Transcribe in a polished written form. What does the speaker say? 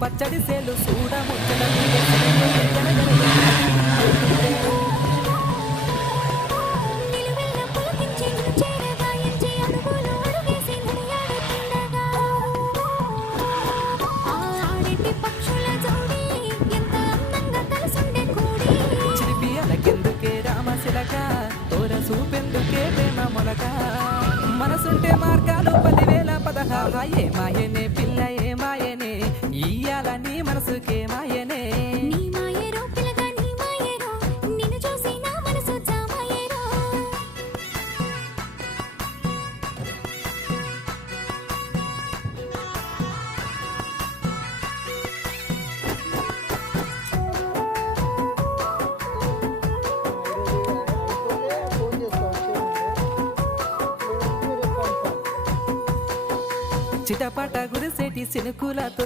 పచ్చడి సేలు చూడ ముచ్చట నిలువెల్ల పులకించి నిన్ను చేరగాయించి అడుగులు అడుగేసి నడియాడుతుండగా ఆ ఆడేటి పక్షుల జోడి ఎంత అందంగా కలిసుండే కూడి చిలిపియలకెందుకే రామశిలక తోర చూపెందుకే ప్రేమ మొలక మనసుంటే మార్గాలు 10,016 ఏమాయనే పిల్ల ఏమాయనే ఇయ్యాల నీ మనసుకే మాయనే నీ మాయేరో పిల్లగా నీ మాయేరో నిన్ను చూసి నా మనసు జామాయేరో చిటపట గురిసేటి సినుకులతో